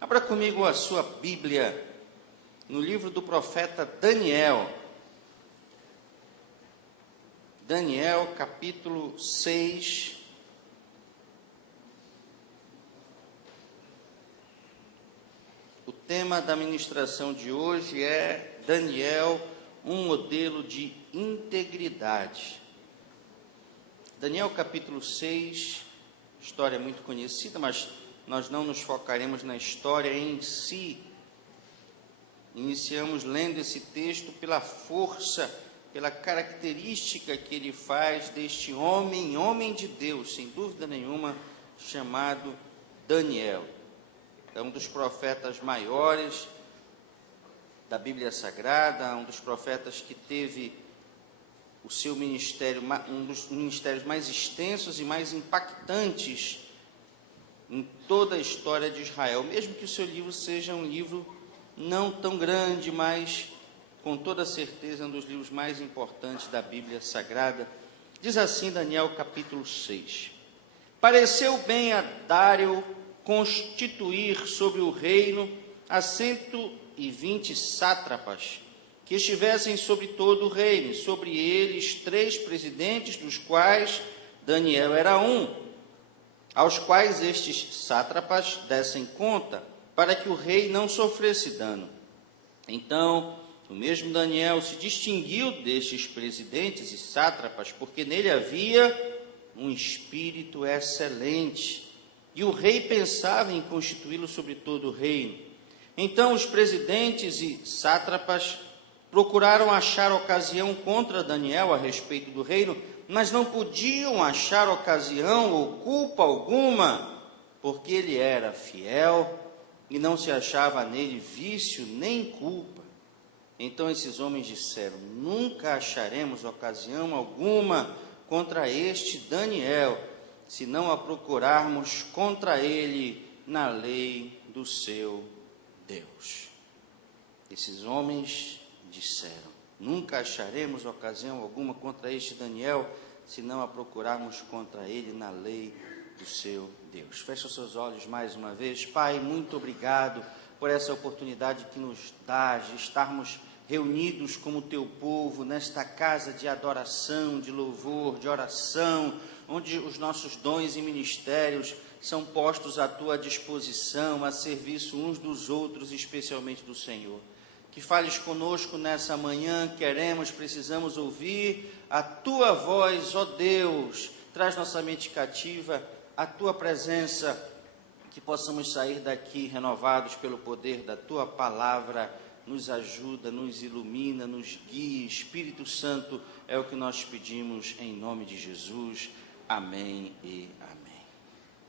Abra comigo a sua Bíblia no livro do profeta Daniel. Daniel, capítulo 6. O tema da ministração de hoje é Daniel, um modelo de integridade. Daniel, capítulo 6, história muito conhecida, mas nós não nos focaremos na história em si. Iniciamos lendo esse texto pela força, pela característica que ele faz deste homem de Deus, sem dúvida nenhuma, chamado Daniel. É um dos profetas maiores da Bíblia Sagrada, um dos profetas que teve o seu ministério, um dos ministérios mais extensos e mais impactantes em toda a história de Israel, mesmo que o seu livro seja um livro não tão grande, mas com toda certeza um dos livros mais importantes da Bíblia Sagrada. Diz assim Daniel capítulo 6: Pareceu bem a Dário constituir sobre o reino a 120 sátrapas, que estivessem sobre todo o reino, sobre eles 3 presidentes, dos quais Daniel era um, aos quais estes sátrapas dessem conta, para que o rei não sofresse dano. Então, o mesmo Daniel se distinguiu destes presidentes e sátrapas, porque nele havia um espírito excelente, e o rei pensava em constituí-lo sobre todo o reino. Então, os presidentes e sátrapas procuraram achar ocasião contra Daniel a respeito do reino, mas não podiam achar ocasião ou culpa alguma, porque ele era fiel e não se achava nele vício nem culpa. Então esses homens disseram: nunca acharemos ocasião alguma contra este Daniel, se não a procurarmos contra ele na lei do seu Deus. Esses homens disseram: nunca acharemos ocasião alguma contra este Daniel, se não a procurarmos contra ele na lei do seu Deus. Feche os seus olhos mais uma vez. Pai, muito obrigado por essa oportunidade que nos dá de estarmos reunidos como teu povo nesta casa de adoração, de louvor, de oração, onde os nossos dons e ministérios são postos à tua disposição, a serviço uns dos outros, especialmente do Senhor. Que fales conosco nessa manhã, precisamos ouvir a tua voz, ó Deus. Traz nossa mente cativa à tua presença, que possamos sair daqui renovados pelo poder da tua palavra. Nos ajuda, nos ilumina, nos guia. Espírito Santo, é o que nós pedimos em nome de Jesus. Amém e amém.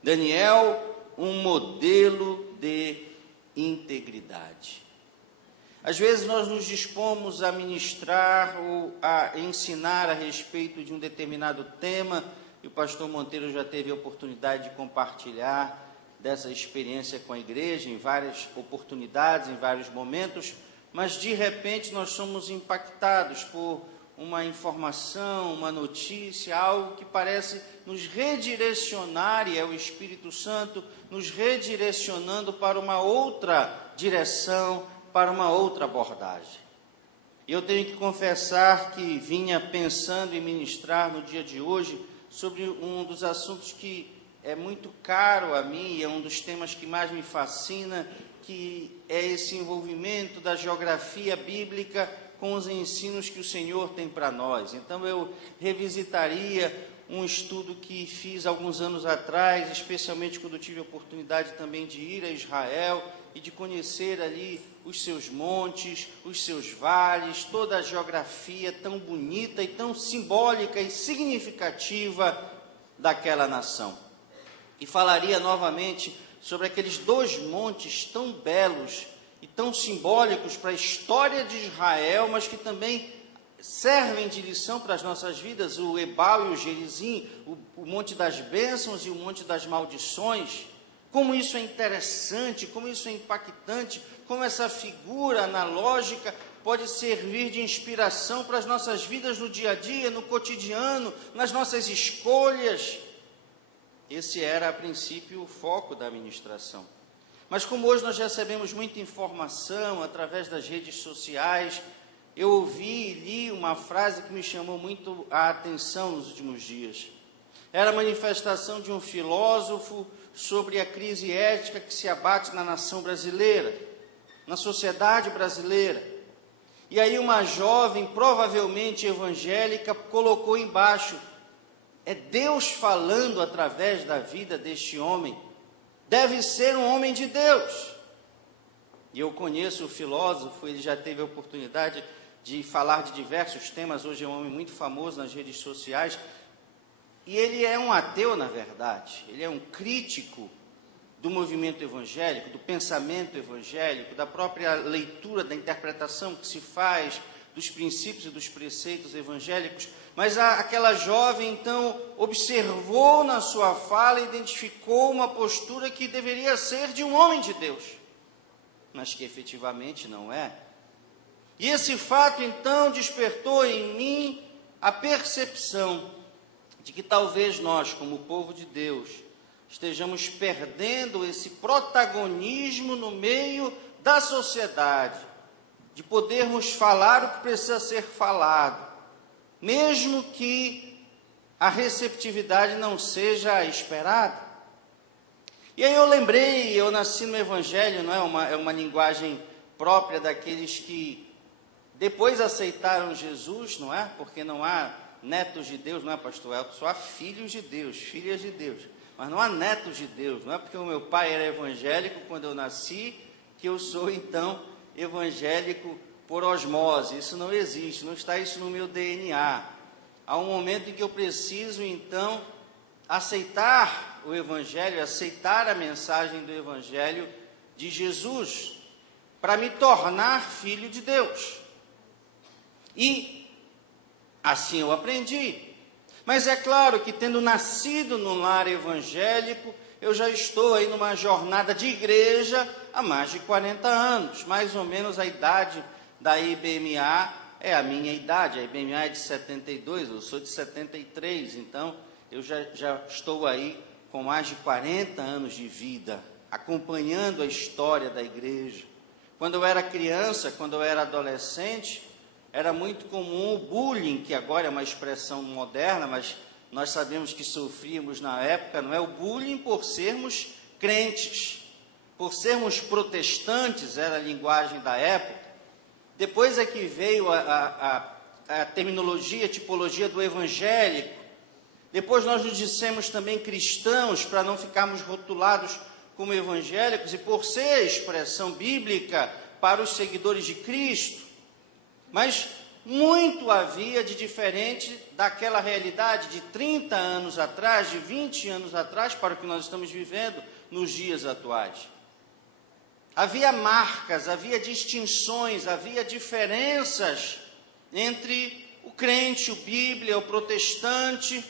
Daniel, um modelo de integridade. Às vezes nós nos dispomos a ministrar ou a ensinar a respeito de um determinado tema, e o pastor Monteiro já teve a oportunidade de compartilhar dessa experiência com a igreja em várias oportunidades, em vários momentos, mas de repente nós somos impactados por uma informação, uma notícia, algo que parece nos redirecionar, e é o Espírito Santo nos redirecionando para uma outra direção, para uma outra abordagem. E eu tenho que confessar que vinha pensando em ministrar no dia de hoje sobre um dos assuntos que é muito caro a mim, é um dos temas que mais me fascina, que é esse envolvimento da geografia bíblica com os ensinos que o Senhor tem para nós. Então eu revisitaria um estudo que fiz alguns anos atrás, especialmente quando tive a oportunidade também de ir a Israel e de conhecer ali os seus montes, os seus vales, toda a geografia tão bonita e tão simbólica e significativa daquela nação. E falaria novamente sobre aqueles 2 montes tão belos e tão simbólicos para a história de Israel, mas que também servem de lição para as nossas vidas, o Ebal e o Gerizim, o Monte das Bênçãos e o Monte das Maldições. Como isso é interessante, como isso é impactante, como essa figura analógica pode servir de inspiração para as nossas vidas no dia a dia, no cotidiano, nas nossas escolhas. Esse era, a princípio, o foco da ministração. Mas como hoje nós recebemos muita informação através das redes sociais, eu ouvi e li uma frase que me chamou muito a atenção nos últimos dias. Era a manifestação de um filósofo sobre a crise ética que se abate na nação brasileira, na sociedade brasileira. E aí uma jovem, provavelmente evangélica, colocou embaixo: é Deus falando através da vida deste homem. Deve ser um homem de Deus. E eu conheço o filósofo, ele já teve a oportunidade de falar de diversos temas, hoje é um homem muito famoso nas redes sociais, e ele é um ateu, na verdade, ele é um crítico do movimento evangélico, do pensamento evangélico, da própria leitura, da interpretação que se faz dos princípios e dos preceitos evangélicos. Mas aquela jovem, então, observou na sua fala, identificou uma postura que deveria ser de um homem de Deus, mas que efetivamente não é. E esse fato, então, despertou em mim a percepção de que talvez nós, como povo de Deus, estejamos perdendo esse protagonismo no meio da sociedade, de podermos falar o que precisa ser falado, mesmo que a receptividade não seja a esperada. E aí eu lembrei, eu nasci no Evangelho, não é uma linguagem própria daqueles que depois aceitaram Jesus, não é? Porque não há netos de Deus, não é, pastor Elton? Só há filhos de Deus, filhas de Deus. Mas não há netos de Deus, não é porque o meu pai era evangélico quando eu nasci, que eu sou, então, evangélico por osmose. Isso não existe, não está isso no meu DNA. Há um momento em que eu preciso, então, aceitar o Evangelho, aceitar a mensagem do Evangelho de Jesus, para me tornar filho de Deus. E assim eu aprendi. Mas é claro que, tendo nascido num lar evangélico, eu já estou aí numa jornada de igreja há mais de 40 anos. Mais ou menos a idade da IBMA é a minha idade. A IBMA é de 72, eu sou de 73, então eu já estou aí com mais de 40 anos de vida, acompanhando a história da igreja. Quando eu era criança, quando eu era adolescente, era muito comum o bullying, que agora é uma expressão moderna, mas nós sabemos que sofríamos na época, não é? O bullying por sermos crentes, por sermos protestantes, era a linguagem da época. Depois é que veio a terminologia, a tipologia do evangélico. Depois nós nos dissemos também cristãos, para não ficarmos rotulados como evangélicos, e por ser a expressão bíblica para os seguidores de Cristo. Mas muito havia de diferente daquela realidade de 30 anos atrás, de 20 anos atrás, para o que nós estamos vivendo nos dias atuais. Havia marcas, havia distinções, havia diferenças entre o crente, o bíblia, o protestante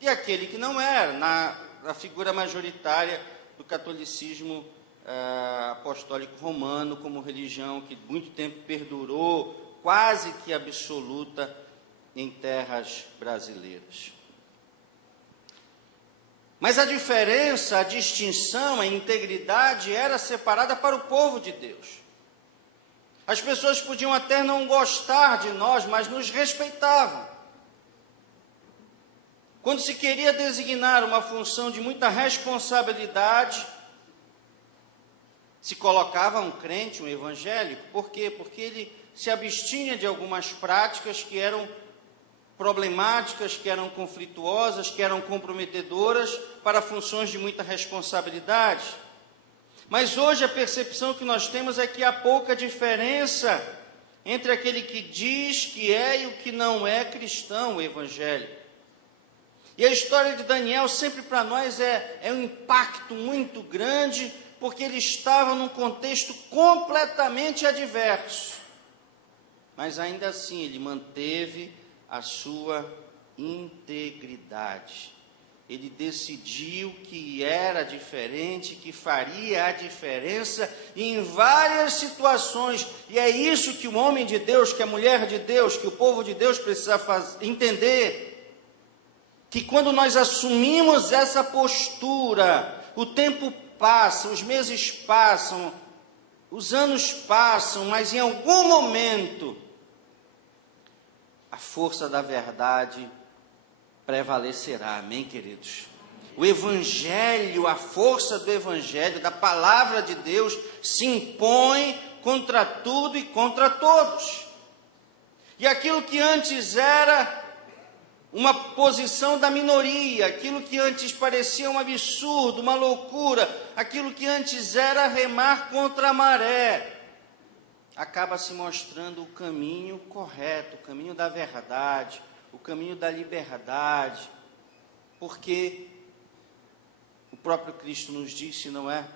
e aquele que não era, na figura majoritária do catolicismo apostólico romano, como religião que muito tempo perdurou, quase que absoluta, em terras brasileiras. Mas a diferença, a distinção, a integridade era separada para o povo de Deus. As pessoas podiam até não gostar de nós, mas nos respeitavam. Quando se queria designar uma função de muita responsabilidade, se colocava um crente, um evangélico. Por quê? Porque ele se abstinha de algumas práticas que eram problemáticas, que eram conflituosas, que eram comprometedoras para funções de muita responsabilidade. Mas hoje a percepção que nós temos é que há pouca diferença entre aquele que diz que é e o que não é cristão, o evangélico. E a história de Daniel sempre para nós é um impacto muito grande, porque ele estava num contexto completamente adverso. Mas ainda assim ele manteve a sua integridade. ele decidiu que era diferente, que faria a diferença em várias situações. E é isso que o homem de Deus, que a mulher de Deus, que o povo de Deus precisa entender. Que quando nós assumimos essa postura, o tempo passa, os meses passam, os anos passam, mas em algum momento a força da verdade prevalecerá, amém, queridos? O Evangelho, a força do Evangelho, da palavra de Deus, se impõe contra tudo e contra todos. E aquilo que antes era uma posição da minoria, aquilo que antes parecia um absurdo, uma loucura, aquilo que antes era remar contra a maré, acaba se mostrando o caminho correto, o caminho da verdade, o caminho da liberdade, porque o próprio Cristo nos disse, não é?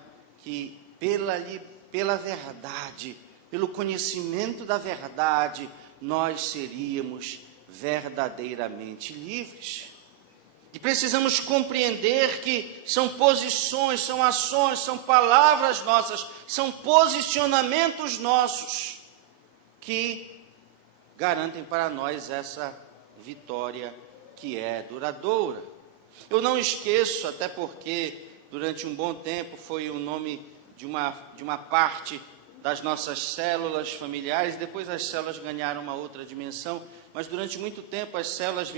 Que pela verdade, pelo conhecimento da verdade, nós seríamos verdadeiramente livres. E precisamos compreender que são posições, são ações, são palavras nossas, são posicionamentos nossos que garantem para nós essa vitória que é duradoura. Eu não esqueço, até porque durante um bom tempo foi o nome de uma parte das nossas células familiares, depois as células ganharam uma outra dimensão, mas durante muito tempo as células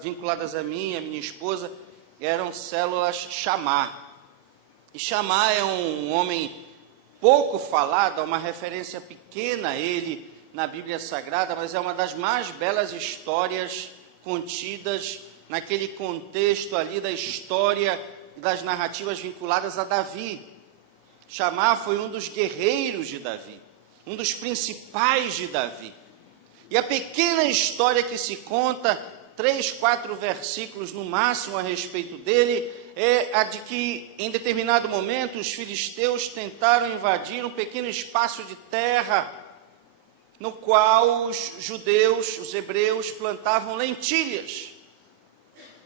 vinculadas a mim, a minha esposa, eram células Chamá. E Chamá é um homem pouco falado, há uma referência pequena a ele na Bíblia Sagrada, mas é uma das mais belas histórias contidas naquele contexto ali da história e das narrativas vinculadas a Davi. Chamá foi um dos guerreiros de Davi, um dos principais de Davi. E a pequena história que se conta, 3, 4 versículos no máximo a respeito dele, é a de que em determinado momento os filisteus tentaram invadir um pequeno espaço de terra no qual os judeus, os hebreus, plantavam lentilhas.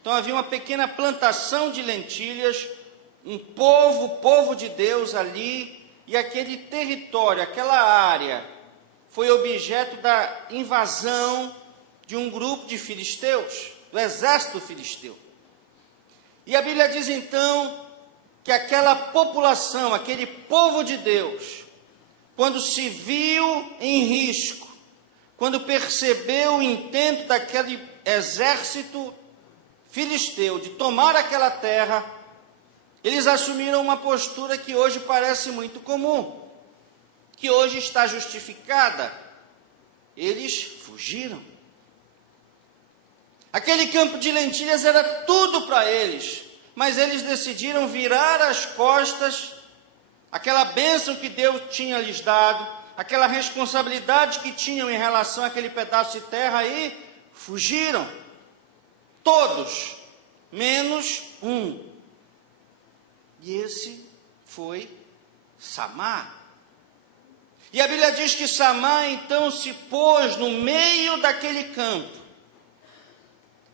Então havia uma pequena plantação de lentilhas, um povo de Deus ali, e aquele território, aquela área, foi objeto da invasão de um grupo de filisteus, do exército filisteu. E a Bíblia diz então que aquela população, aquele povo de Deus, quando se viu em risco, quando percebeu o intento daquele exército filisteu de tomar aquela terra, eles assumiram uma postura que hoje parece muito comum, que hoje está justificada. Eles fugiram. Aquele campo de lentilhas era tudo para eles, mas eles decidiram virar as costas, aquela bênção que Deus tinha lhes dado, aquela responsabilidade que tinham em relação àquele pedaço de terra, e fugiram. Todos, menos um. E esse foi Samá. E a Bíblia diz que Samá então se pôs no meio daquele campo,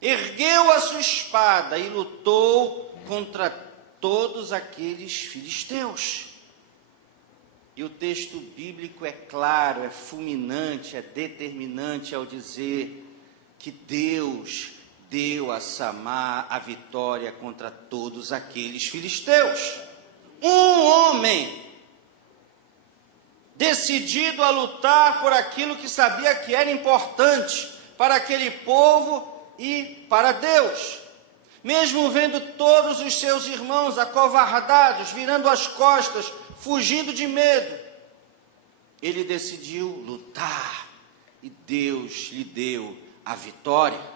ergueu a sua espada e lutou contra todos aqueles filisteus. E o texto bíblico é claro, é fulminante, é determinante ao dizer que Deus deu a Samá a vitória contra todos aqueles filisteus. Um homem decidido a lutar por aquilo que sabia que era importante para aquele povo e para Deus. Mesmo vendo todos os seus irmãos acovardados, virando as costas, fugindo de medo, ele decidiu lutar e Deus lhe deu a vitória.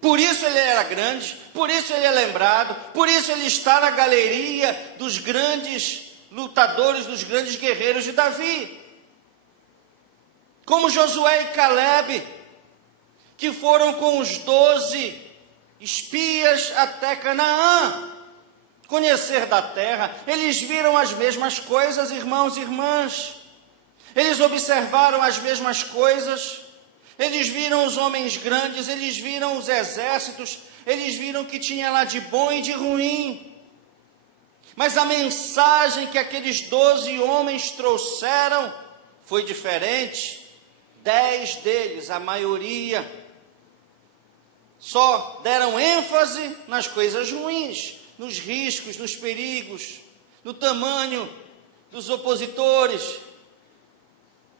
Por isso ele era grande, por isso ele é lembrado, por isso ele está na galeria dos grandes lutadores, dos grandes guerreiros de Davi. Como Josué e Calebe, que foram com os 12 espias até Canaã, conhecer da terra. Eles viram as mesmas coisas, irmãos e irmãs. Eles observaram as mesmas coisas. eles viram os homens grandes, eles viram os exércitos, eles viram o que tinha lá de bom e de ruim. Mas a mensagem que aqueles 12 homens trouxeram foi diferente. 10 deles, a maioria, só deram ênfase nas coisas ruins, nos riscos, nos perigos, no tamanho dos opositores.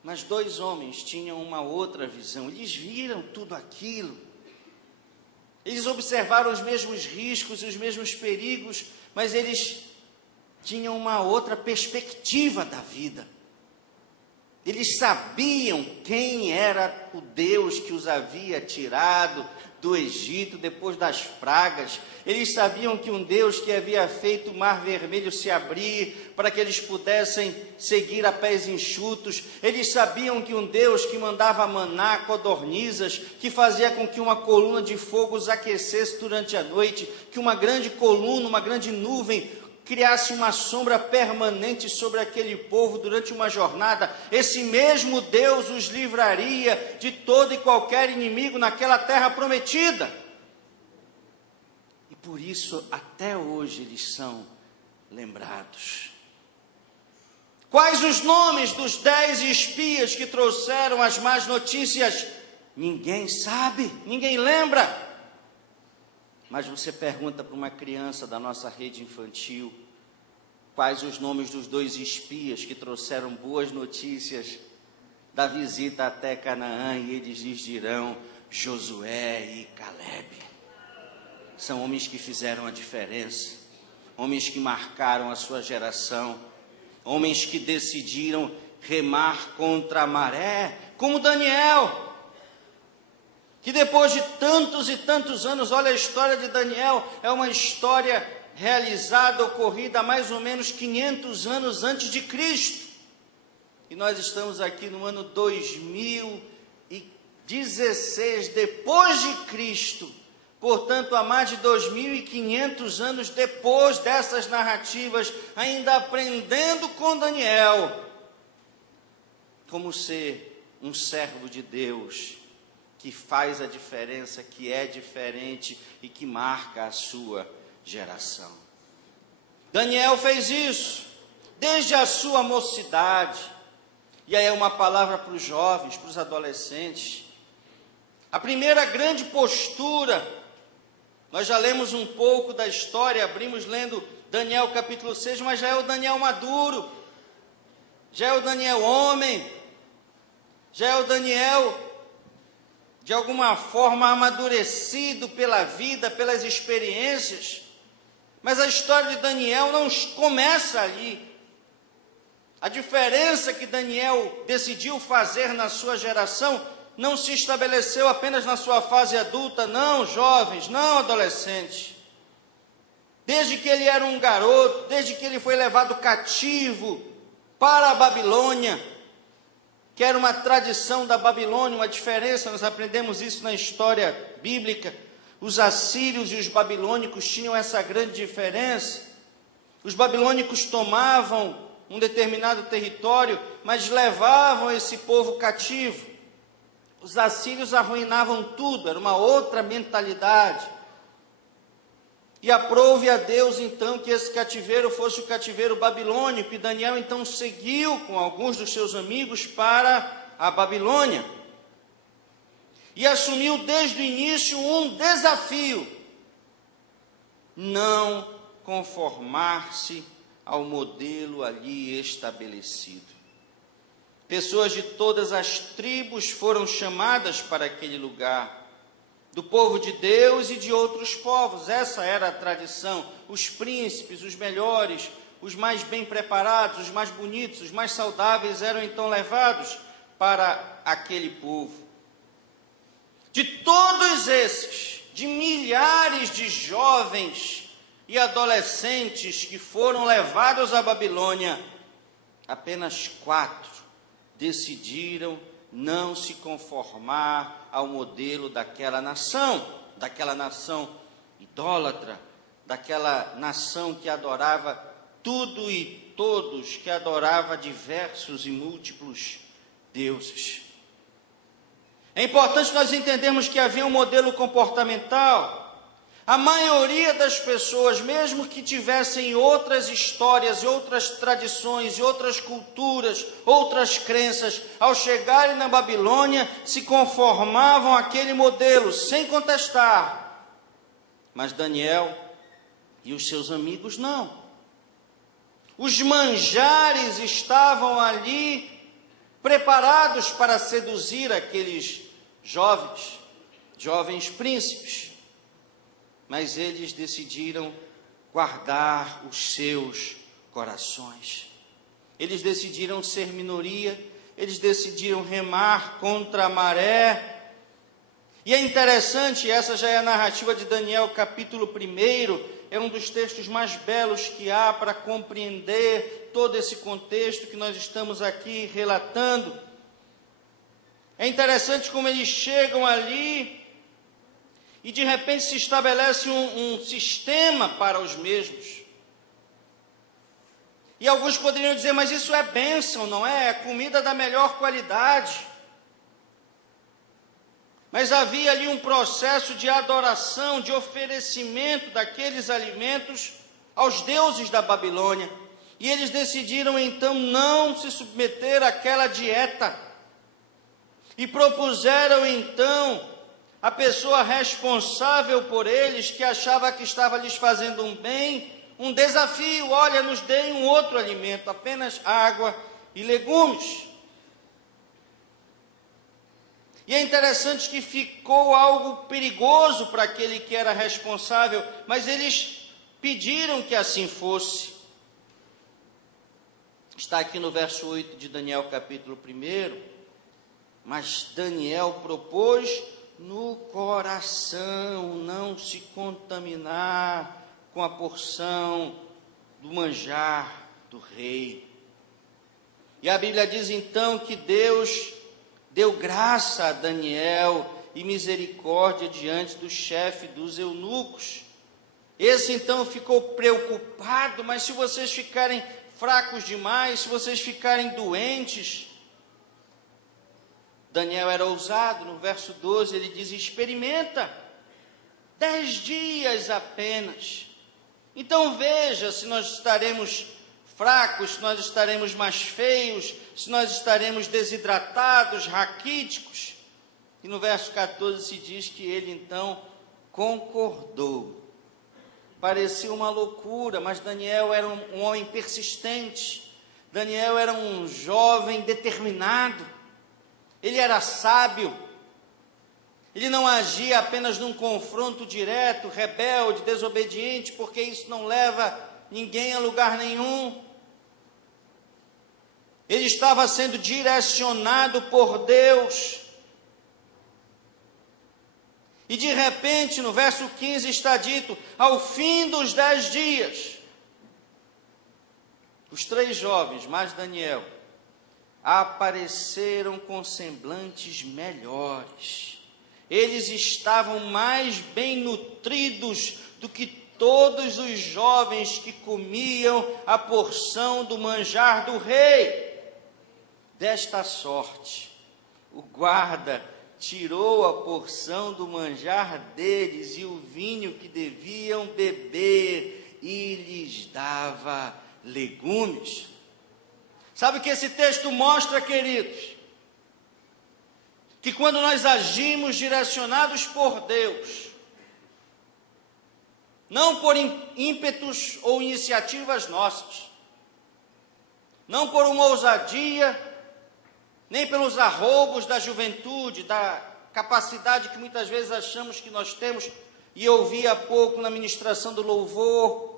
Mas 2 homens tinham uma outra visão, eles viram tudo aquilo, eles observaram os mesmos riscos e os mesmos perigos, mas eles tinham uma outra perspectiva da vida. Eles sabiam quem era o Deus que os havia tirado do Egito depois das pragas. Eles sabiam que um Deus que havia feito o mar vermelho se abrir para que eles pudessem seguir a pés enxutos. Eles sabiam que um Deus que mandava maná, codornizas, que fazia com que uma coluna de fogo os aquecesse durante a noite, que uma grande coluna, uma grande nuvem criasse uma sombra permanente sobre aquele povo durante uma jornada. Esse mesmo Deus os livraria de todo e qualquer inimigo naquela terra prometida. E por isso, até hoje, eles são lembrados. Quais os nomes dos 10 espias que trouxeram as más notícias? Ninguém sabe, ninguém lembra. Mas você pergunta para uma criança da nossa rede infantil, quais os nomes dos 2 espias que trouxeram boas notícias da visita até Canaã, e eles lhes dirão Josué e Caleb. São homens que fizeram a diferença, homens que marcaram a sua geração, homens que decidiram remar contra a maré, como Daniel, que depois de tantos e tantos anos, olha a história de Daniel, é uma história realizada, ocorrida há mais ou menos 500 anos antes de Cristo. E nós estamos aqui no ano 2016 depois de Cristo. Portanto, há mais de 2.500 anos depois dessas narrativas, ainda aprendendo com Daniel como ser um servo de Deus, que faz a diferença, que é diferente e que marca a sua geração. Daniel fez isso desde a sua mocidade. E aí é uma palavra para os jovens, para os adolescentes. A primeira grande postura, nós já lemos um pouco da história, abrimos lendo Daniel capítulo 6, mas já é o Daniel maduro, já é o Daniel homem, já é o Daniel de alguma forma amadurecido pela vida, pelas experiências. Mas a história de Daniel não começa ali. A diferença que Daniel decidiu fazer na sua geração não se estabeleceu apenas na sua fase adulta, não, jovens, não, adolescentes. Desde que ele era um garoto, desde que ele foi levado cativo para a Babilônia, que era uma tradição da Babilônia, uma diferença, nós aprendemos isso na história bíblica. Os assírios e os babilônicos tinham essa grande diferença. Os babilônicos tomavam um determinado território, mas levavam esse povo cativo. Os assírios arruinavam tudo, era uma outra mentalidade. E aprouve a Deus então que esse cativeiro fosse o cativeiro babilônico, e Daniel então seguiu com alguns dos seus amigos para a Babilônia. E assumiu desde o início um desafio: não conformar-se ao modelo ali estabelecido. Pessoas de todas as tribos foram chamadas para aquele lugar, do povo de Deus e de outros povos. Essa era a tradição. Os príncipes, os melhores, os mais bem preparados, os mais bonitos, os mais saudáveis eram então levados para aquele povo. De todos esses, de milhares de jovens e adolescentes que foram levados à Babilônia, apenas 4 decidiram não se conformar ao modelo daquela nação idólatra, daquela nação que adorava tudo e todos, que adorava diversos e múltiplos deuses. É importante nós entendermos que havia um modelo comportamental. A maioria das pessoas, mesmo que tivessem outras histórias, outras tradições, outras culturas, outras crenças, ao chegarem na Babilônia, se conformavam àquele modelo, sem contestar. Mas Daniel e os seus amigos não. Os manjares estavam ali preparados para seduzir aqueles jovens príncipes. Mas eles decidiram guardar os seus corações. Eles decidiram ser minoria, eles decidiram remar contra a maré. E é interessante, essa já é a narrativa de Daniel, capítulo 1, é um dos textos mais belos que há para compreender todo esse contexto que nós estamos aqui relatando. É interessante como eles chegam ali e de repente se estabelece um sistema para os mesmos. E alguns poderiam dizer, mas isso é bênção, não é? É comida da melhor qualidade. Mas havia ali um processo de adoração, de oferecimento daqueles alimentos aos deuses da Babilônia. E eles decidiram então não se submeter àquela dieta. E propuseram então a pessoa responsável por eles, que achava que estava lhes fazendo um bem, um desafio: olha, nos deem um outro alimento, apenas água e legumes. E é interessante que ficou algo perigoso para aquele que era responsável, mas eles pediram que assim fosse. Está aqui no verso 8 de Daniel, capítulo 1. Mas Daniel propôs no coração não se contaminar com a porção do manjar do rei. E a Bíblia diz então que Deus deu graça a Daniel e misericórdia diante do chefe dos eunucos. Esse então ficou preocupado: mas se vocês ficarem fracos demais, se vocês ficarem doentes... Daniel era ousado. No verso 12 ele diz: experimenta 10 dias apenas. Então veja se nós estaremos fracos, se nós estaremos mais feios, se nós estaremos desidratados, raquíticos. E no verso 14 se diz que ele então concordou. Parecia uma loucura, mas Daniel era um homem persistente. Daniel era um jovem determinado. Ele era sábio. Ele não agia apenas num confronto direto, rebelde, desobediente, porque isso não leva ninguém a lugar nenhum. Ele estava sendo direcionado por Deus. E de repente, no verso 15 está dito: ao fim dos 10 dias, os 3 jovens, mais Daniel, apareceram com semblantes melhores. Eles estavam mais bem nutridos do que todos os jovens que comiam a porção do manjar do rei. Desta sorte, o guarda tirou a porção do manjar deles e o vinho que deviam beber e lhes dava legumes. Sabe o que esse texto mostra, queridos? Que quando nós agimos direcionados por Deus, não por ímpetos ou iniciativas nossas, não por uma ousadia, nem pelos arroubos da juventude, da capacidade que muitas vezes achamos que nós temos. E eu ouvi há pouco na ministração do louvor,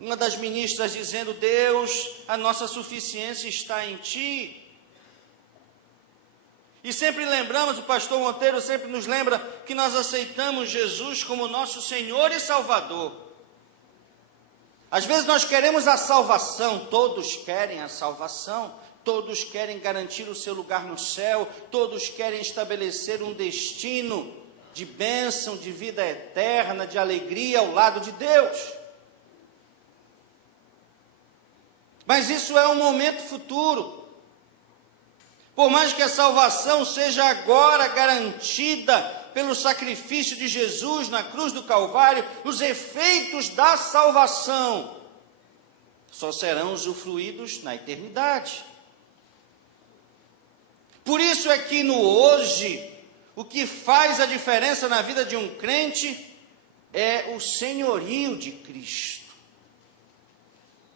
uma das ministras dizendo: Deus, a nossa suficiência está em Ti. E sempre lembramos, o pastor Monteiro sempre nos lembra, que nós aceitamos Jesus como nosso Senhor e Salvador. Às vezes nós queremos a salvação, todos querem a salvação, todos querem garantir o seu lugar no céu, todos querem estabelecer um destino de bênção, de vida eterna, de alegria ao lado de Deus. Mas isso é um momento futuro, Por mais que a salvação seja agora garantida pelo sacrifício de Jesus na cruz do Calvário, os efeitos da salvação só serão usufruídos na eternidade. Por isso é que no hoje, o que faz a diferença na vida de um crente é o senhorio de Cristo.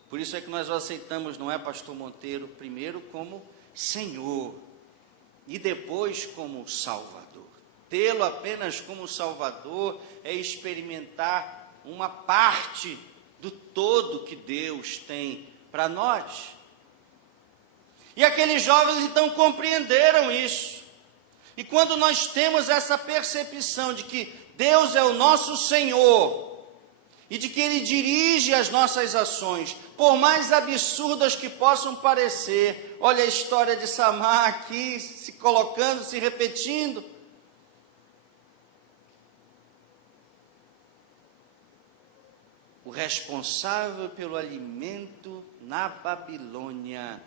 Por isso é que nós o aceitamos, não é, pastor Monteiro, primeiro como Senhor e depois como Salvador. Tê-lo apenas como Salvador é experimentar uma parte do todo que Deus tem para nós. E aqueles jovens então compreenderam isso. E quando nós temos essa percepção de que Deus é o nosso Senhor e de que Ele dirige as nossas ações, por mais absurdas que possam parecer, olha a história de Samar aqui, se colocando, se repetindo. O responsável pelo alimento na Babilônia,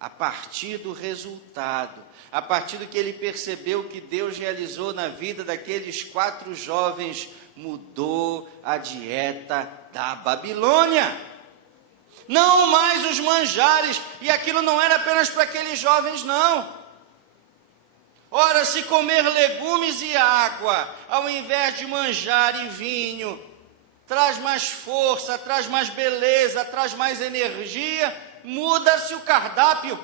a partir do resultado, a partir do que ele percebeu que Deus realizou na vida daqueles 4 jovens, mudou a dieta da Babilônia. Não mais os manjares, e aquilo não era apenas para aqueles jovens, não. Ora, se comer legumes e água, ao invés de manjar e vinho, traz mais força, traz mais beleza, traz mais energia, muda-se o cardápio.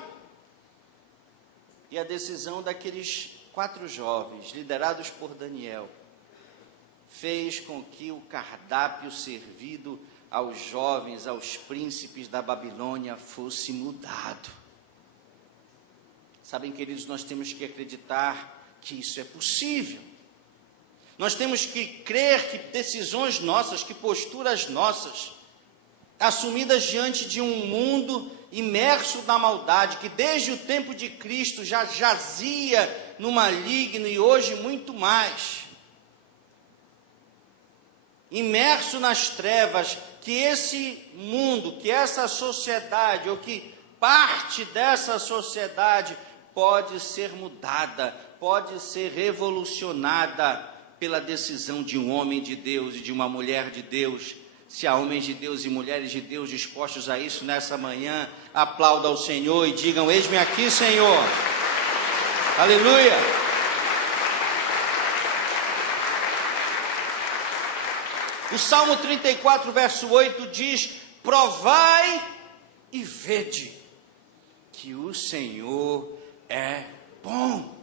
E a decisão daqueles 4 jovens, liderados por Daniel, fez com que o cardápio servido aos jovens, aos príncipes da Babilônia, fosse mudado. Sabem, queridos, nós temos que acreditar que isso é possível. Nós temos que crer que decisões nossas, que posturas nossas, assumidas diante de um mundo imerso na maldade, que desde o tempo de Cristo já jazia no maligno e hoje muito mais, imerso nas trevas, que esse mundo, que essa sociedade, ou que parte dessa sociedade pode ser mudada, pode ser revolucionada pela decisão de um homem de Deus e de uma mulher de Deus. Se há homens de Deus e mulheres de Deus dispostos a isso nessa manhã, aplaudam ao Senhor e digam: eis-me aqui, Senhor. Aleluia. O Salmo 34, verso 8 diz: provai e vede que o Senhor é bom.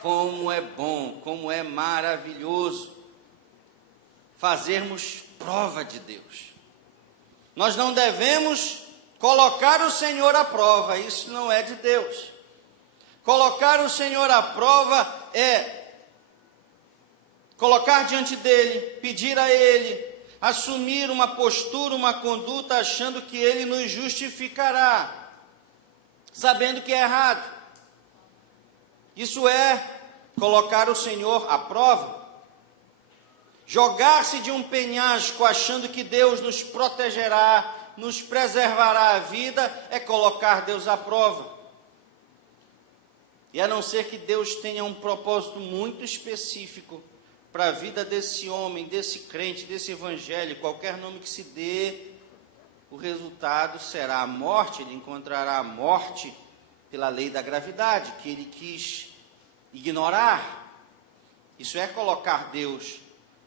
Como é bom, como é maravilhoso fazermos prova de Deus. Nós não devemos colocar o Senhor à prova, isso não é de Deus. Colocar o Senhor à prova é colocar diante dele, pedir a ele, assumir uma postura, uma conduta, achando que ele nos justificará, sabendo que é errado. Isso é colocar o Senhor à prova. Jogar-se de um penhasco achando que Deus nos protegerá, nos preservará a vida, é colocar Deus à prova. E a não ser que Deus tenha um propósito muito específico para a vida desse homem, desse crente, desse evangelho, qualquer nome que se dê, o resultado será a morte. Ele encontrará a morte pela lei da gravidade, que ele quis ignorar. Isso é colocar Deus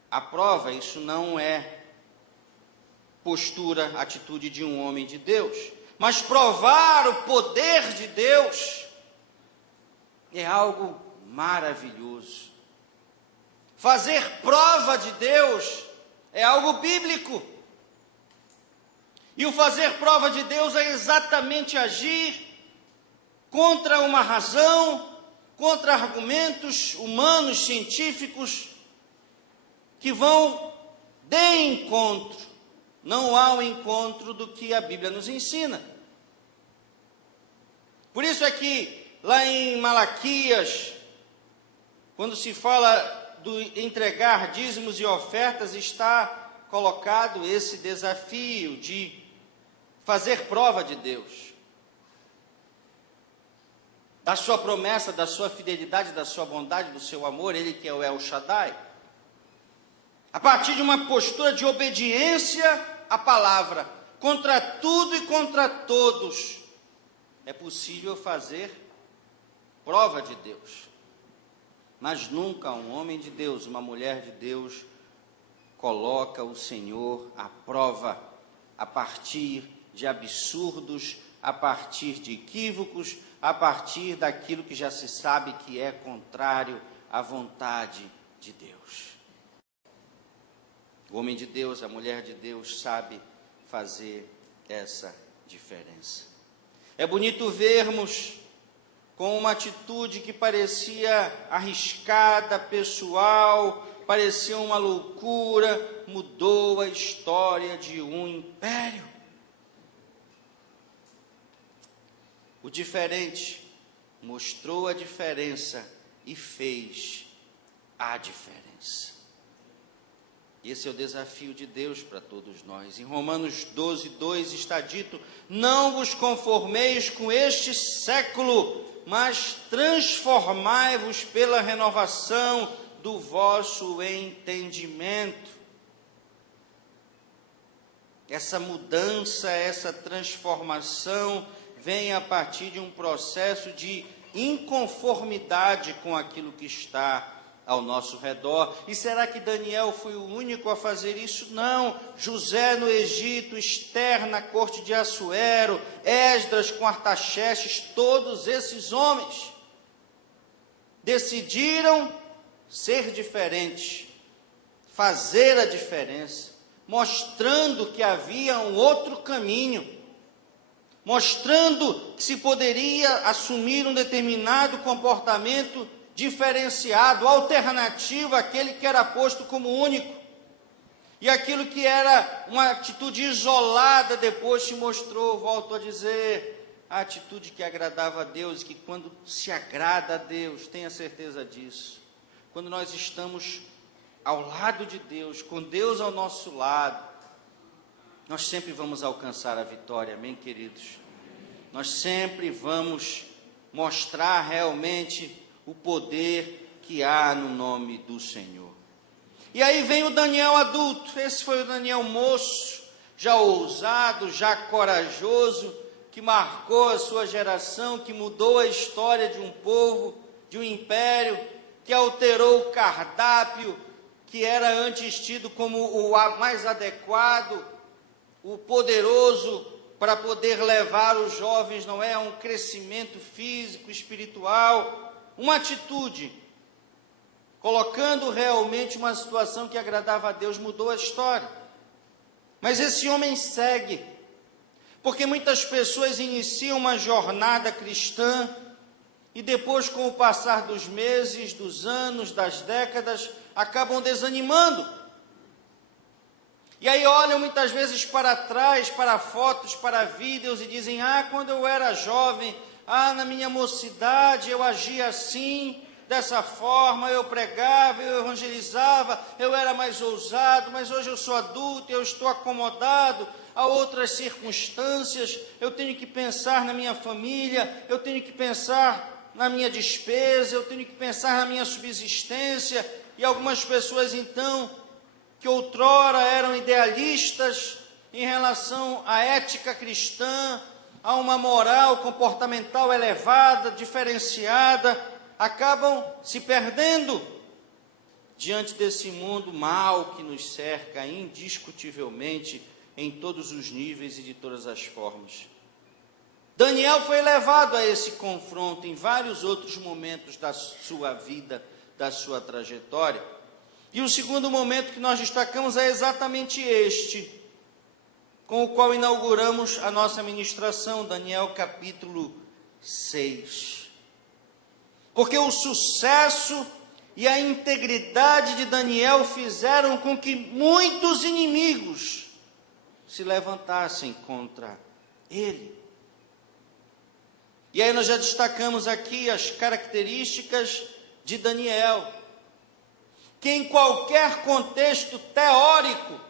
à prova, isso não é postura, atitude de um homem de Deus. Mas provar o poder de Deus é algo maravilhoso. Fazer prova de Deus é algo bíblico. E o fazer prova de Deus é exatamente agir contra uma razão, contra argumentos humanos, científicos, que vão de encontro, não ao encontro do que a Bíblia nos ensina. Por isso é que lá em Malaquias, quando se fala do entregar dízimos e ofertas, está colocado esse desafio de fazer prova de Deus. da sua promessa, da sua fidelidade, da sua bondade, do seu amor, Ele que é o El Shaddai. A partir de uma postura de obediência à palavra, contra tudo e contra todos, é possível fazer prova de Deus. Mas nunca um homem de Deus, uma mulher de Deus, coloca o Senhor à prova a partir de absurdos, a partir de equívocos, a partir daquilo que já se sabe que é contrário à vontade de Deus. O homem de Deus, a mulher de Deus sabe fazer essa diferença. É bonito vermos com uma atitude que parecia arriscada, pessoal, parecia uma loucura, mudou a história de um império. O diferente mostrou a diferença e fez a diferença. Esse é o desafio de Deus para todos nós. Em Romanos 12:2 está dito: não vos conformeis com este século, mas transformai-vos pela renovação do vosso entendimento. Essa mudança, essa transformação vem a partir de um processo de inconformidade com aquilo que está ao nosso redor. E será que Daniel foi o único a fazer isso? Não. José no Egito, Esther na corte de Assuero, Esdras com Artaxerxes, todos esses homens decidiram ser diferentes, fazer a diferença, mostrando que havia um outro caminho, mostrando que se poderia assumir um determinado comportamento diferenciado, alternativo àquele que era posto como único. E aquilo que era uma atitude isolada depois se mostrou, volto a dizer, a atitude que agradava a Deus, que quando se agrada a Deus, tenha certeza disso, quando nós estamos ao lado de Deus, com Deus ao nosso lado, nós sempre vamos alcançar a vitória, amém, queridos? Nós sempre vamos mostrar realmente o poder que há no nome do Senhor. E aí vem o Daniel adulto, esse foi o Daniel moço, já ousado, já corajoso, que marcou a sua geração, que mudou a história de um povo, de um império, que alterou o cardápio, que era antes tido como o mais adequado, o poderoso para poder levar os jovens, não é, a um crescimento físico, espiritual, uma atitude, colocando realmente uma situação que agradava a Deus, mudou a história. Mas esse homem segue, porque muitas pessoas iniciam uma jornada cristã e depois, com o passar dos meses, dos anos, das décadas, acabam desanimando. E aí olham muitas vezes para trás, para fotos, para vídeos e dizem: quando eu era jovem, na minha mocidade eu agia assim, dessa forma, eu pregava, eu evangelizava, eu era mais ousado, mas hoje eu sou adulto, eu estou acomodado a outras circunstâncias, eu tenho que pensar na minha família, eu tenho que pensar na minha despesa, eu tenho que pensar na minha subsistência. E algumas pessoas então, que outrora eram idealistas em relação à ética cristã, a uma moral comportamental elevada, diferenciada, acabam se perdendo diante desse mundo mau que nos cerca indiscutivelmente em todos os níveis e de todas as formas. Daniel foi levado a esse confronto em vários outros momentos da sua vida, da sua trajetória. E o segundo momento que nós destacamos é exatamente este, com o qual inauguramos a nossa ministração, Daniel capítulo 6. Porque o sucesso e a integridade de Daniel fizeram com que muitos inimigos se levantassem contra ele. E aí nós já destacamos aqui as características de Daniel, que em qualquer contexto teórico,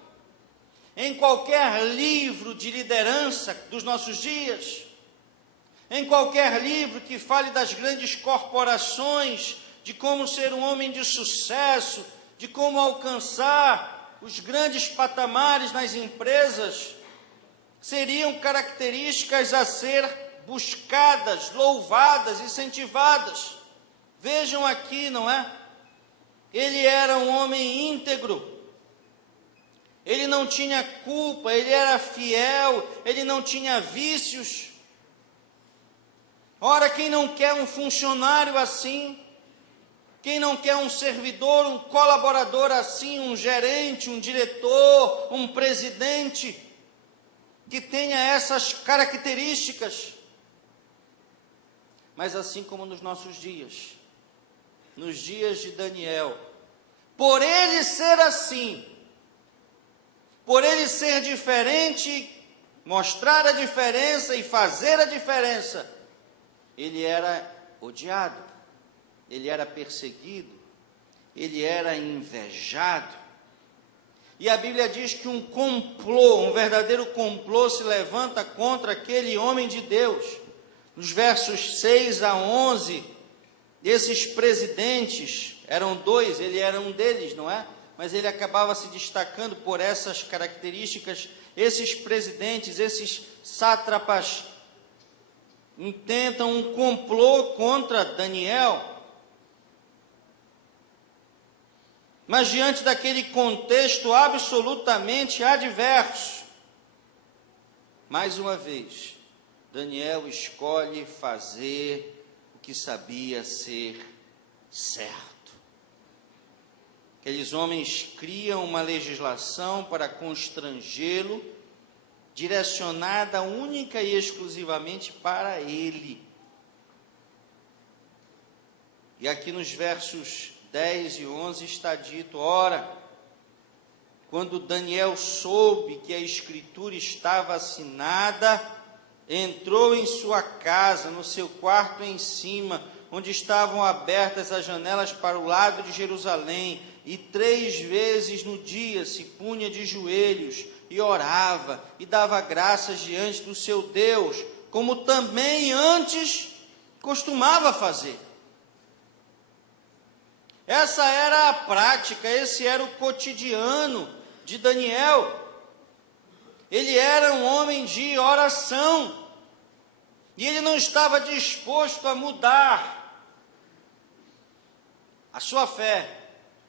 em qualquer livro de liderança dos nossos dias, Em qualquer livro que fale das grandes corporações, de como ser um homem de sucesso, de como alcançar os grandes patamares nas empresas, seriam características a ser buscadas, louvadas, incentivadas. Vejam aqui, não é? Ele era um homem íntegro, ele não tinha culpa, ele era fiel, ele não tinha vícios. Ora, quem não quer um funcionário assim? Quem não quer um servidor, um colaborador assim, um gerente, um diretor, um presidente, que tenha essas características? Mas assim como nos nossos dias, nos dias de Daniel, por ele ser assim, por ele ser diferente, mostrar a diferença e fazer a diferença, ele era odiado, ele era perseguido, ele era invejado. E a Bíblia diz que um complô, um verdadeiro complô se levanta contra aquele homem de Deus. Nos versos 6 a 11, esses presidentes, eram dois, ele era um deles, não é? Mas ele acabava se destacando por essas características. Esses presidentes, esses sátrapas, intentam um complô contra Daniel. Mas diante daquele contexto absolutamente adverso, mais uma vez, Daniel escolhe fazer o que sabia ser certo. Aqueles homens criam uma legislação para constrangê-lo, direcionada única e exclusivamente para ele. E aqui nos versos 10 e 11 está dito: ora, quando Daniel soube que a escritura estava assinada, entrou em sua casa, no seu quarto em cima, onde estavam abertas as janelas para o lado de Jerusalém, e 3 vezes no dia se punha de joelhos e orava e dava graças diante do seu Deus, como também antes costumava fazer. Essa era a prática, esse era o cotidiano de Daniel. Ele era um homem de oração, e ele não estava disposto a mudar a sua fé,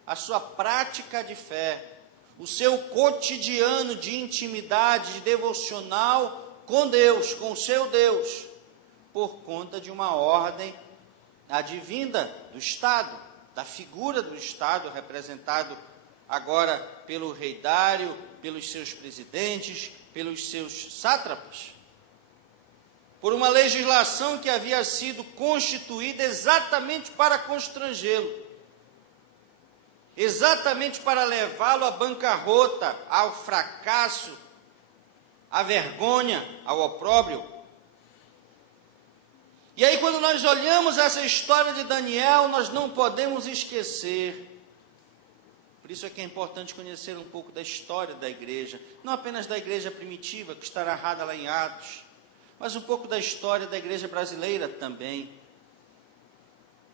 a sua prática de fé, o seu cotidiano de intimidade, de devocional com Deus, com o seu Deus, por conta de uma ordem advinda do Estado, da figura do Estado, representado agora pelo rei Dário, pelos seus presidentes, pelos seus sátrapas, por uma legislação que havia sido constituída exatamente para constrangê-lo, exatamente para levá-lo à bancarrota, ao fracasso, à vergonha, ao opróbrio. E aí, quando nós olhamos essa história de Daniel, nós não podemos esquecer. Por isso é que é importante conhecer um pouco da história da igreja, não apenas da igreja primitiva, que está narrada lá em Atos, mas um pouco da história da igreja brasileira também.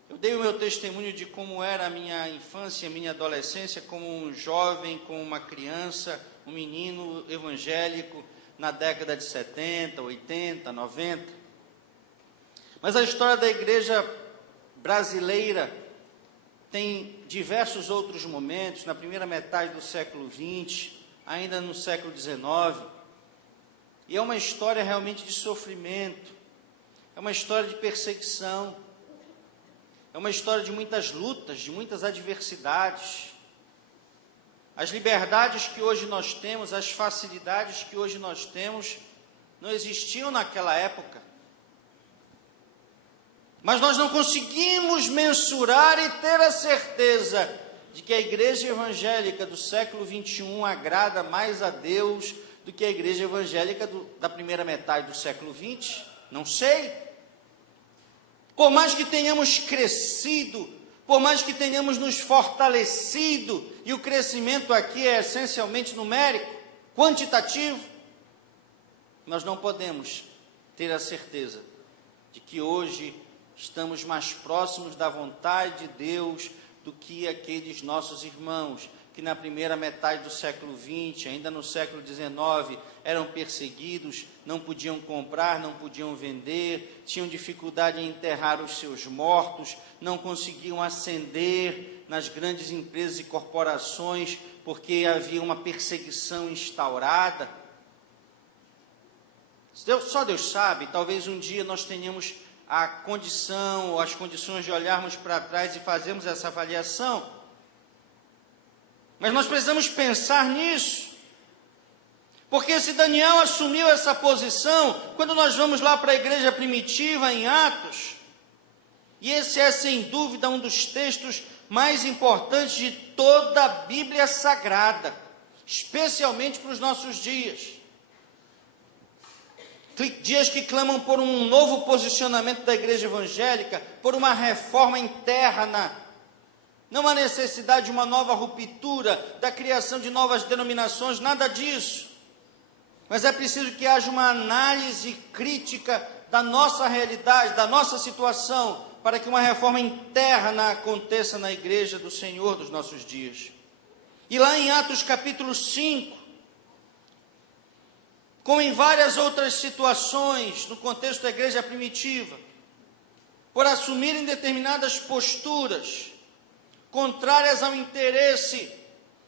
Eu dei o meu testemunho de como era a minha infância, a minha adolescência, como um jovem, como uma criança, um menino evangélico, na década de 70, 80, 90. Mas a história da igreja brasileira tem diversos outros momentos, na primeira metade do século XX, ainda no século XIX, e é uma história realmente de sofrimento, é uma história de perseguição, é uma história de muitas lutas, de muitas adversidades. As liberdades que hoje nós temos, as facilidades que hoje nós temos, não existiam naquela época. Mas nós não conseguimos mensurar e ter a certeza de que a igreja evangélica do século XXI agrada mais a Deus do que a igreja evangélica da primeira metade do século XX. Não sei. Por mais que tenhamos crescido, por mais que tenhamos nos fortalecido, e o crescimento aqui é essencialmente numérico, quantitativo, nós não podemos ter a certeza de que hoje estamos mais próximos da vontade de Deus do que aqueles nossos irmãos que na primeira metade do século XX, ainda no século XIX, eram perseguidos, não podiam comprar, não podiam vender, tinham dificuldade em enterrar os seus mortos, não conseguiam ascender nas grandes empresas e corporações, porque havia uma perseguição instaurada. Só Deus sabe, talvez um dia nós tenhamos a condição, ou as condições de olharmos para trás e fazermos essa avaliação. Mas nós precisamos pensar nisso, porque se Daniel assumiu essa posição, quando nós vamos lá para a igreja primitiva em Atos, e esse é sem dúvida um dos textos mais importantes de toda a Bíblia Sagrada, especialmente para os nossos dias. Dias que clamam por um novo posicionamento da igreja evangélica, por uma reforma interna. Não há necessidade de uma nova ruptura, da criação de novas denominações, nada disso. Mas é preciso que haja uma análise crítica da nossa realidade, da nossa situação, para que uma reforma interna aconteça na igreja do Senhor dos nossos dias. E lá em Atos capítulo 5, como em várias outras situações no contexto da igreja primitiva, por assumirem determinadas posturas contrárias ao interesse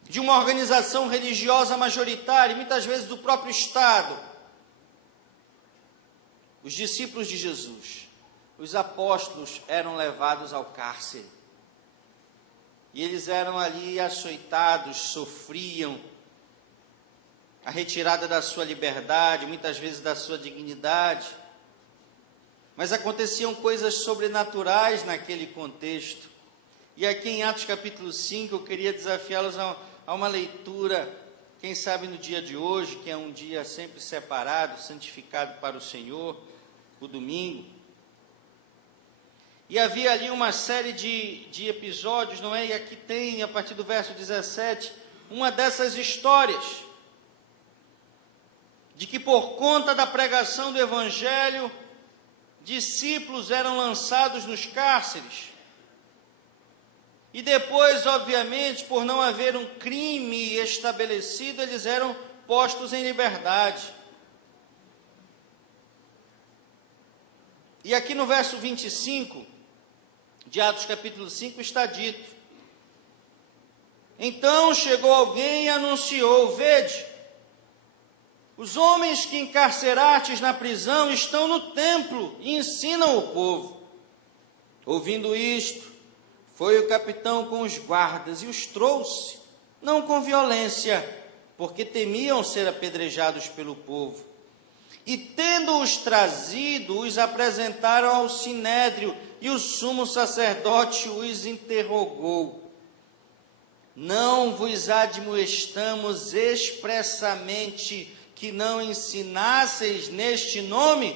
de uma organização religiosa majoritária, e muitas vezes do próprio Estado, os discípulos de Jesus, os apóstolos, eram levados ao cárcere. E eles eram ali açoitados, sofriam a retirada da sua liberdade, muitas vezes da sua dignidade. Mas aconteciam coisas sobrenaturais naquele contexto. E aqui em Atos capítulo 5, eu queria desafiá-los a uma leitura, quem sabe no dia de hoje, que é um dia sempre separado, santificado para o Senhor, o domingo. E havia ali uma série de episódios, não é? E aqui tem, a partir do verso 17, uma dessas histórias, de que por conta da pregação do Evangelho, discípulos eram lançados nos cárceres. E depois, obviamente, por não haver um crime estabelecido, eles eram postos em liberdade. E aqui no verso 25 de Atos capítulo 5 está dito: então chegou alguém e anunciou: vede, os homens que encarcerastes na prisão estão no templo e ensinam o povo. Ouvindo isto, foi o capitão com os guardas e os trouxe, não com violência, porque temiam ser apedrejados pelo povo. E tendo-os trazido, os apresentaram ao sinédrio, e o sumo sacerdote os interrogou: não vos admoestamos expressamente que não ensinasseis neste nome?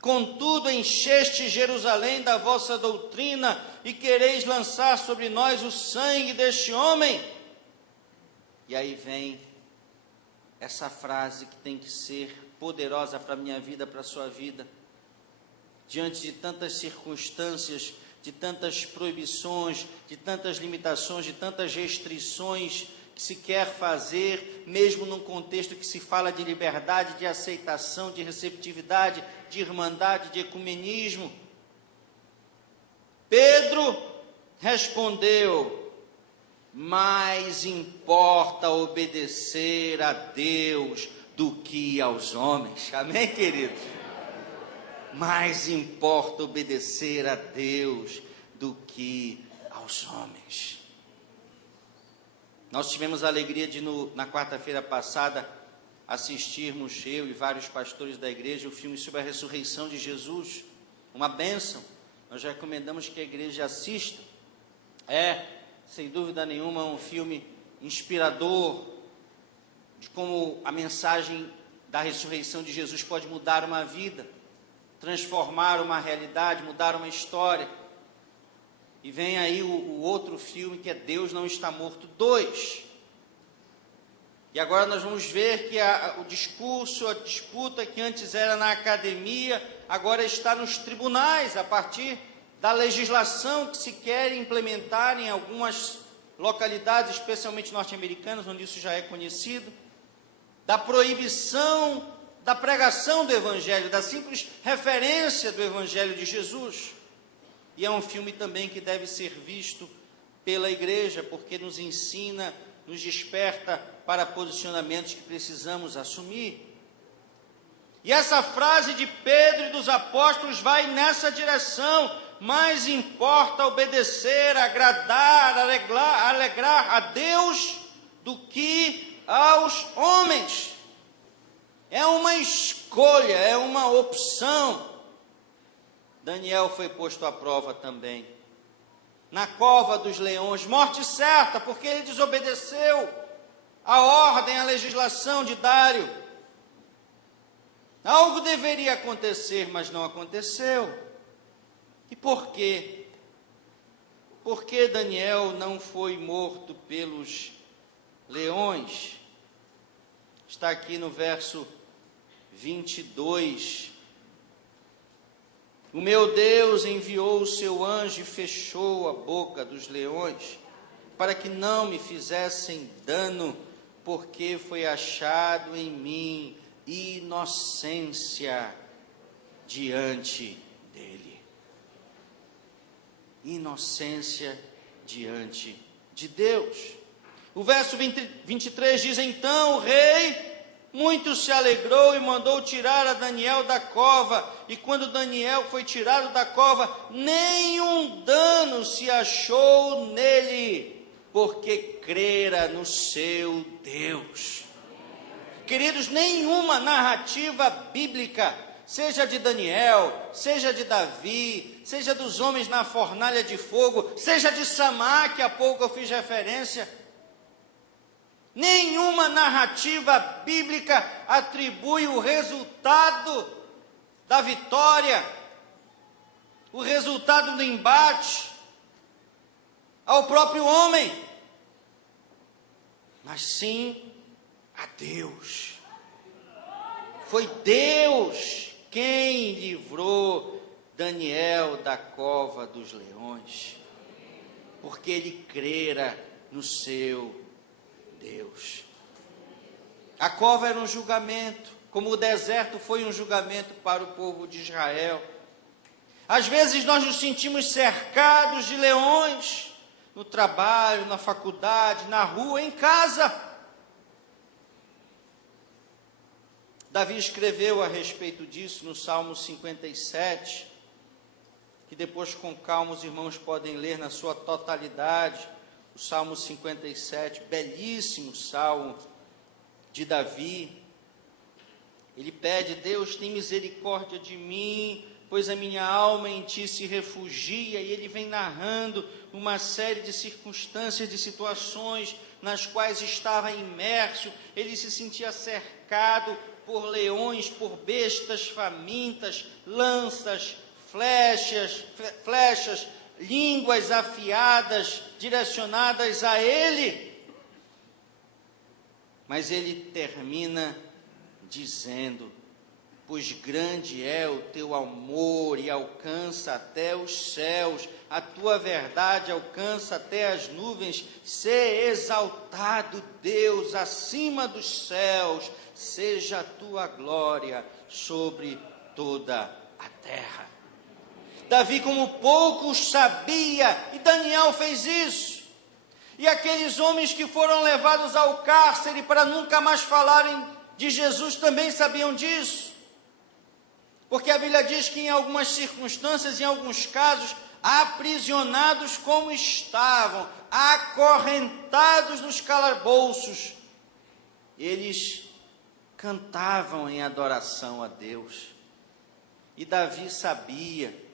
Contudo, encheste Jerusalém da vossa doutrina e quereis lançar sobre nós o sangue deste homem? E aí vem essa frase que tem que ser poderosa para a minha vida, para a sua vida. Diante de tantas circunstâncias, de tantas proibições, de tantas limitações, de tantas restrições que se quer fazer, mesmo num contexto que se fala de liberdade, de aceitação, de receptividade, de irmandade, de ecumenismo. Pedro respondeu: mais importa obedecer a Deus do que aos homens. Amém, querido? Mais importa obedecer a Deus do que aos homens. Nós tivemos a alegria de, na quarta-feira passada, assistirmos, eu e vários pastores da igreja, o filme sobre a ressurreição de Jesus. Uma bênção. Nós recomendamos que a igreja assista. É, sem dúvida nenhuma, um filme inspirador, de como a mensagem da ressurreição de Jesus pode mudar uma vida, transformar uma realidade, mudar uma história. E vem aí o outro filme, que é Deus Não Está Morto 2. E agora nós vamos ver que o discurso, a disputa que antes era na academia, agora está nos tribunais, a partir da legislação que se quer implementar em algumas localidades, especialmente norte-americanas, onde isso já é conhecido, da proibição da pregação do Evangelho, da simples referência do Evangelho de Jesus. E é um filme também que deve ser visto pela igreja, porque nos ensina, nos desperta para posicionamentos que precisamos assumir. E essa frase de Pedro e dos apóstolos vai nessa direção: mais importa obedecer, agradar, alegrar a Deus do que aos homens. É uma escolha, é uma opção. Daniel foi posto à prova também, na cova dos leões, morte certa, porque ele desobedeceu a ordem, a legislação de Dário. Algo deveria acontecer, mas não aconteceu. E por quê? Por que Daniel não foi morto pelos leões? Está aqui no verso 22. O meu Deus enviou o seu anjo e fechou a boca dos leões, para que não me fizessem dano, porque foi achado em mim inocência diante dele. Inocência diante de Deus. O verso 23 diz: então o rei muito se alegrou e mandou tirar a Daniel da cova. E quando Daniel foi tirado da cova, nenhum dano se achou nele, porque crera no seu Deus. Queridos, nenhuma narrativa bíblica, seja de Daniel, seja de Davi, seja dos homens na fornalha de fogo, seja de Samá, que há pouco eu fiz referência, nenhuma narrativa bíblica atribui o resultado da vitória, o resultado do embate, ao próprio homem, mas sim a Deus. Foi Deus quem livrou Daniel da cova dos leões, porque ele crera no seu Deus. A cova era um julgamento, como o deserto foi um julgamento para o povo de Israel. Às vezes nós nos sentimos cercados de leões, no trabalho, na faculdade, na rua, em casa. Davi escreveu a respeito disso no Salmo 57, que depois com calma os irmãos podem ler na sua totalidade. O Salmo 57, belíssimo salmo de Davi. Ele pede: Deus, tem misericórdia de mim, pois a minha alma em ti se refugia. E ele vem narrando uma série de circunstâncias, de situações nas quais estava imerso. Ele se sentia cercado por leões, por bestas famintas, lanças, flechas, línguas afiadas, direcionadas a ele. Mas ele termina dizendo: pois grande é o teu amor e alcança até os céus, a tua verdade alcança até as nuvens. Sê exaltado, Deus, acima dos céus, seja a tua glória sobre toda a terra. Davi, como poucos, sabia, e Daniel fez isso. E aqueles homens que foram levados ao cárcere para nunca mais falarem de Jesus também sabiam disso. Porque a Bíblia diz que em algumas circunstâncias, em alguns casos, aprisionados como estavam, acorrentados nos calabouços, eles cantavam em adoração a Deus. E Davi sabia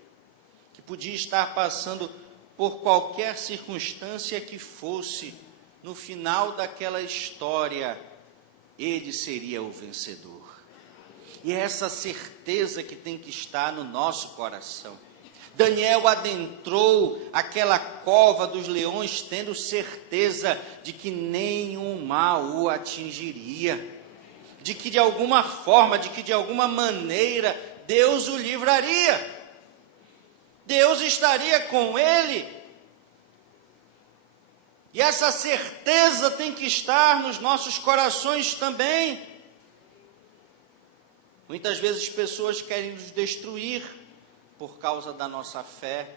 que podia estar passando por qualquer circunstância que fosse, no final daquela história, ele seria o vencedor. E é essa certeza que tem que estar no nosso coração. Daniel adentrou aquela cova dos leões tendo certeza de que nenhum mal o atingiria, de que de alguma forma, de que de alguma maneira Deus o livraria. Deus estaria com ele. E essa certeza tem que estar nos nossos corações também. Muitas vezes pessoas querem nos destruir por causa da nossa fé,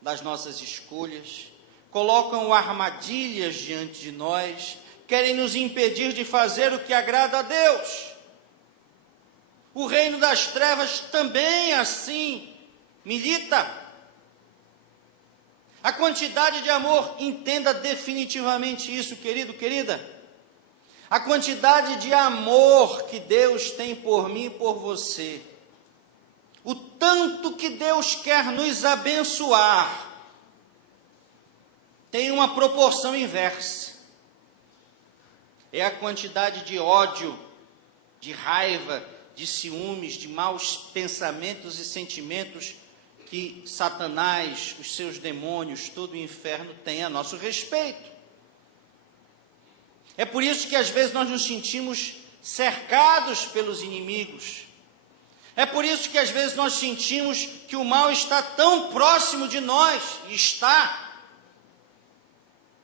das nossas escolhas, colocam armadilhas diante de nós, querem nos impedir de fazer o que agrada a Deus. O reino das trevas também assim milita. A quantidade de amor, entenda definitivamente isso, querido, querida. A quantidade de amor que Deus tem por mim e por você, o tanto que Deus quer nos abençoar, tem uma proporção inversa. É a quantidade de ódio, de raiva, de ciúmes, de maus pensamentos e sentimentos que Satanás, os seus demônios, todo o inferno tem a nosso respeito. É por isso que às vezes nós nos sentimos cercados pelos inimigos. É por isso que às vezes nós sentimos que o mal está tão próximo de nós, e está.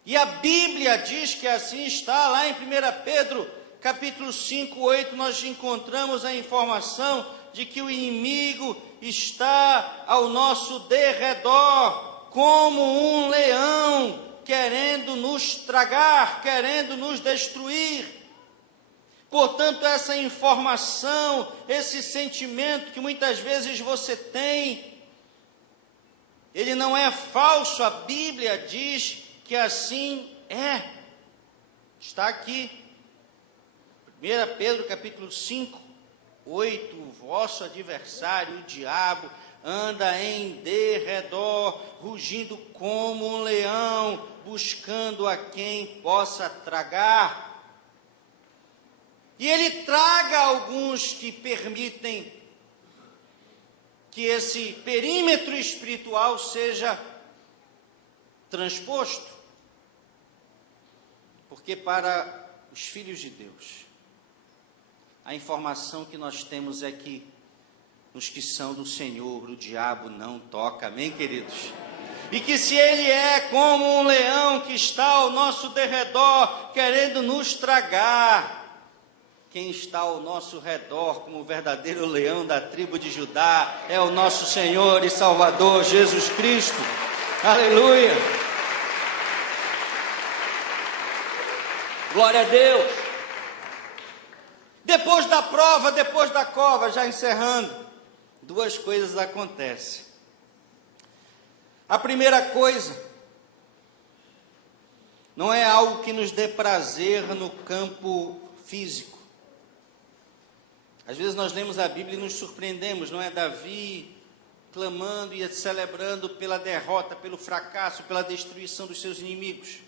E a Bíblia diz que assim está, lá em 1 Pedro, capítulo 5, 8, nós encontramos a informação de que o inimigo está ao nosso derredor, como um leão, querendo nos tragar, querendo nos destruir. Portanto, essa informação, esse sentimento que muitas vezes você tem, ele não é falso, a Bíblia diz que assim é. Está aqui, 1 Pedro capítulo 5, 8, o vosso adversário, o diabo, anda em derredor, rugindo como um leão, buscando a quem possa tragar. E ele traga alguns que permitem que esse perímetro espiritual seja transposto. Porque para os filhos de Deus, a informação que nós temos é que nos que são do Senhor, o diabo não toca, amém, queridos? E que se ele é como um leão que está ao nosso derredor, querendo nos tragar, quem está ao nosso redor como o verdadeiro leão da tribo de Judá é o nosso Senhor e Salvador Jesus Cristo. Aleluia! Glória a Deus! Depois da prova, depois da cova, já encerrando, duas coisas acontecem. A primeira coisa, não é algo que nos dê prazer no campo físico. Às vezes nós lemos a Bíblia e nos surpreendemos, não é? Davi clamando e celebrando pela derrota, pelo fracasso, pela destruição dos seus inimigos.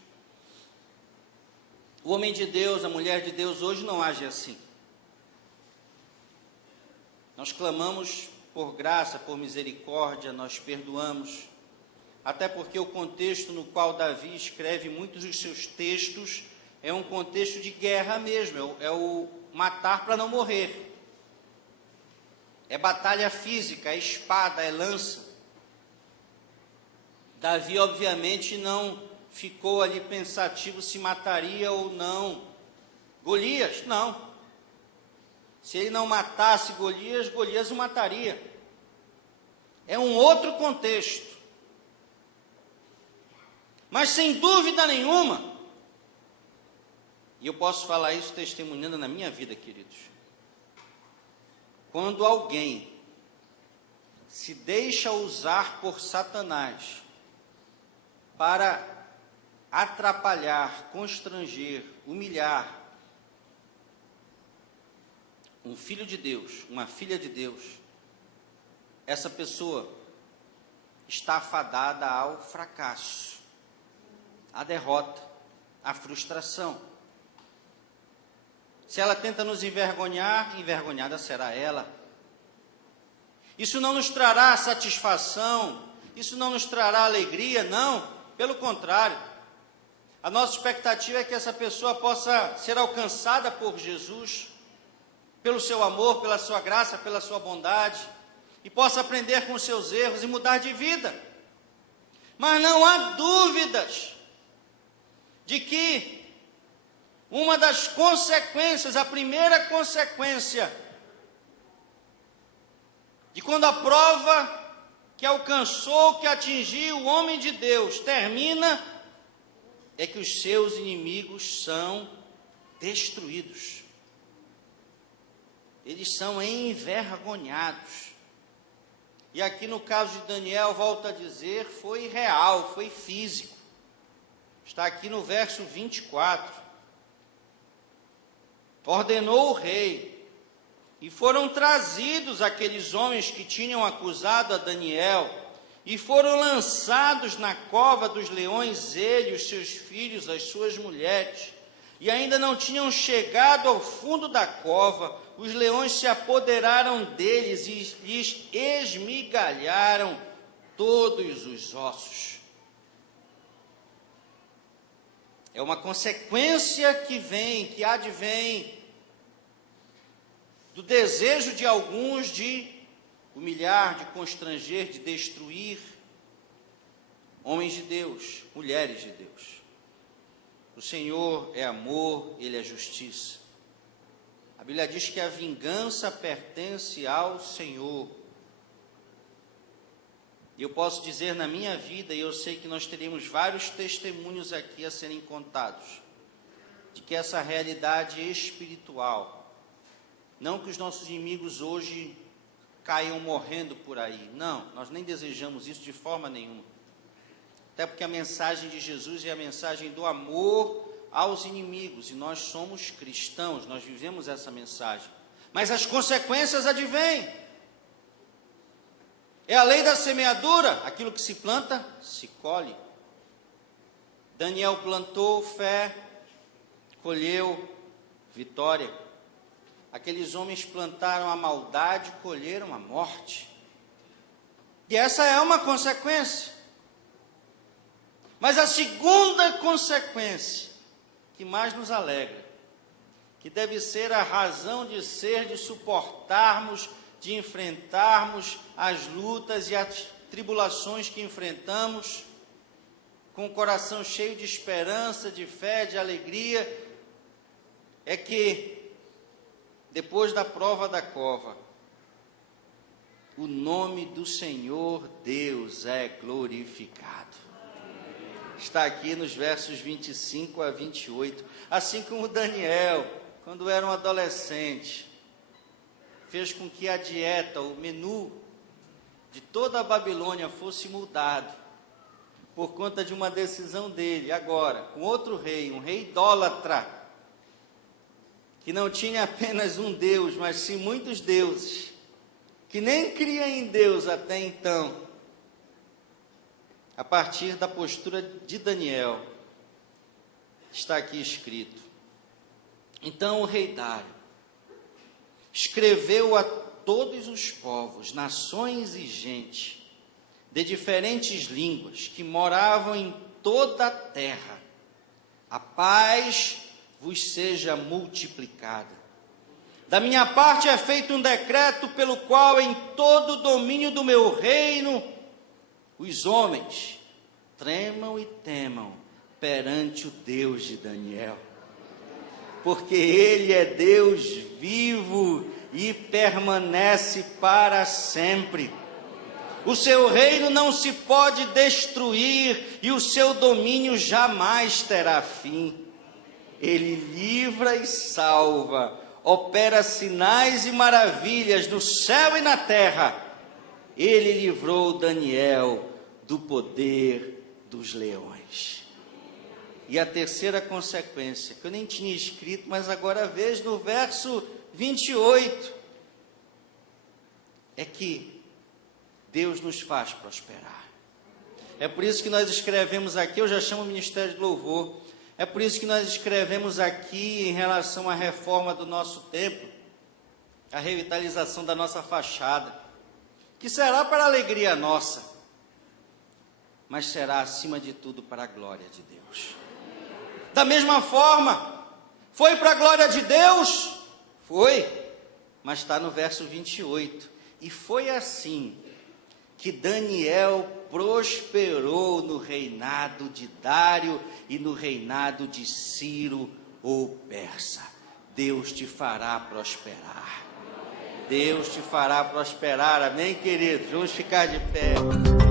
O homem de Deus, a mulher de Deus hoje não age assim. Nós clamamos por graça, por misericórdia, nós perdoamos, até porque o contexto no qual Davi escreve muitos dos seus textos é um contexto de guerra mesmo, é o matar para não morrer. É batalha física, é espada, é lança. Davi, obviamente, não ficou ali pensativo se mataria ou não Golias, não. Se ele não matasse Golias, Golias o mataria. É um outro contexto. Mas sem dúvida nenhuma, e eu posso falar isso testemunhando na minha vida, queridos, quando alguém se deixa usar por Satanás para atrapalhar, constranger, humilhar um filho de Deus, uma filha de Deus, essa pessoa está afadada ao fracasso, à derrota, à frustração. Se ela tenta nos envergonhar, envergonhada será ela. Isso não nos trará satisfação, isso não nos trará alegria, não, pelo contrário. A nossa expectativa é que essa pessoa possa ser alcançada por Jesus, pelo seu amor, pela sua graça, pela sua bondade, e possa aprender com os seus erros e mudar de vida. Mas não há dúvidas de que uma das consequências, a primeira consequência, de quando a prova que alcançou, que atingiu o homem de Deus termina, é que os seus inimigos são destruídos. Eles são envergonhados. E aqui no caso de Daniel, volto a dizer, foi real, foi físico. Está aqui no verso 24. Ordenou o rei, e foram trazidos aqueles homens que tinham acusado a Daniel, e foram lançados na cova dos leões, ele, os seus filhos, as suas mulheres. E ainda não tinham chegado ao fundo da cova, os leões se apoderaram deles e lhes esmigalharam todos os ossos. É uma consequência que advém do desejo de alguns de humilhar, de constranger, de destruir homens de Deus, mulheres de Deus. O Senhor é amor, Ele é justiça. A Bíblia diz que a vingança pertence ao Senhor. E eu posso dizer na minha vida, e eu sei que nós teremos vários testemunhos aqui a serem contados, de que essa realidade espiritual, não que os nossos inimigos hoje caiam morrendo por aí, não, nós nem desejamos isso de forma nenhuma. Até porque a mensagem de Jesus é a mensagem do amor aos inimigos, e nós somos cristãos, nós vivemos essa mensagem. Mas as consequências advêm. É a lei da semeadura, aquilo que se planta, se colhe. Daniel plantou fé, colheu vitória. Aqueles homens plantaram a maldade, colheram a morte. E essa é uma consequência. Mas a segunda consequência, que mais nos alegra, que deve ser a razão de ser, de suportarmos, de enfrentarmos as lutas e as tribulações que enfrentamos, com o coração cheio de esperança, de fé, de alegria, é que, depois da prova da cova, o nome do Senhor Deus é glorificado. Está aqui nos versos 25 a 28, assim como Daniel, quando era um adolescente, fez com que a dieta, o menu de toda a Babilônia fosse mudado, por conta de uma decisão dele, agora, com outro rei, um rei idólatra, que não tinha apenas um Deus, mas sim muitos deuses, que nem cria em Deus até então. A partir da postura de Daniel, está aqui escrito: então o rei Dário escreveu a todos os povos, nações e gente, de diferentes línguas, que moravam em toda a terra: a paz vos seja multiplicada. Da minha parte é feito um decreto pelo qual em todo o domínio do meu reino os homens tremam e temam perante o Deus de Daniel, porque Ele é Deus vivo e permanece para sempre. O seu reino não se pode destruir e o seu domínio jamais terá fim. Ele livra e salva, opera sinais e maravilhas no céu e na terra. Ele livrou Daniel do poder dos leões. E a terceira consequência, que eu nem tinha escrito, mas agora vejo no verso 28, é que Deus nos faz prosperar. É por isso que nós escrevemos aqui, eu já chamo o Ministério de Louvor, é por isso que nós escrevemos aqui em relação à reforma do nosso templo, a revitalização da nossa fachada, que será para a alegria nossa. mas será acima de tudo para a glória de Deus. Da mesma forma, foi para a glória de Deus? Foi, mas está no verso 28. E foi assim que Daniel prosperou no reinado de Dário e no reinado de Ciro, o persa. Deus te fará prosperar. Deus te fará prosperar, amém, queridos? Vamos ficar de pé.